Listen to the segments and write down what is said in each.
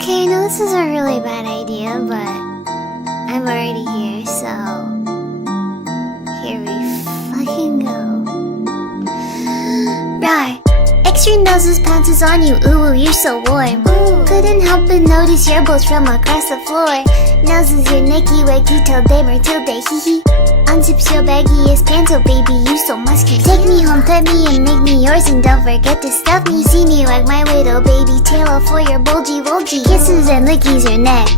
Okay, I know this is a really bad idea, but I'm already here, so here we fucking go. Rawr! Extra noses pounces on you, ooh, you're so warm. Couldn't help but notice your bolts from across the floor. Noses your Nicky Wacky till day Matilde, hee hee. Unzips your baggiest pants, oh baby, you so musky. Take me home, pet me and make me yours, and don't forget to stuff me. See me wag my widow baby tail off for your bulgy bulgy. Kisses and lickies your neck.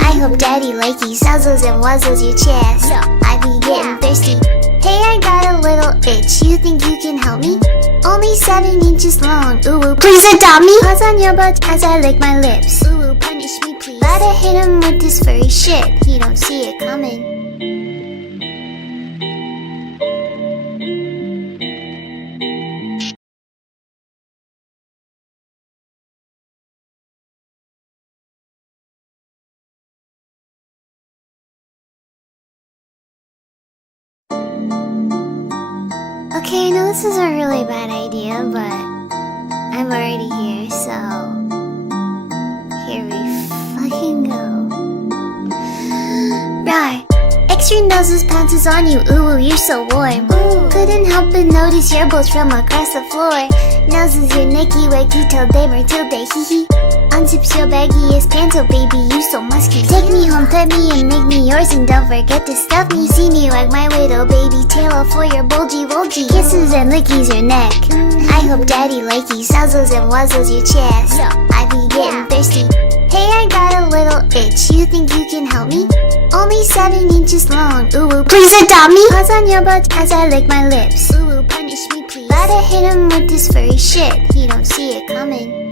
I hope daddy likey nuzzles and wuzzles your chest. I be getting thirsty. Hey, I got a little itch. You think you can help me? Only 7 inches long. Ooh, please adopt me. Paws on your butt as I lick my lips. Ooh, punish me please. Gotta hit him with this furry shit. He don't see it coming. Okay, I know this is a really bad idea, but I'm already here, so here we fucking go. Rawr! Extra noses pounces on you, ooh, you're so warm. Couldn't help but notice your bolts from across the floor. Noses your Nicky Wacky till day Matilde, hee hee. Unzips your baggiest pants, oh baby, you so musky. Take me home, pet me and make me yours, and don't forget to stuff me. See me wag my widow baby tail off for your bulgy bulgy. Kisses and lickies your neck. I hope daddy likey nuzzles and wuzzles your chest. I be getting thirsty. Hey, I got a little itch. You think you can help me? Only 7 inches long. Ooh, please adopt me. Paws on your butt as I lick my lips. Ooh, punish me please. Gotta hit him with this furry shit. He don't see it coming.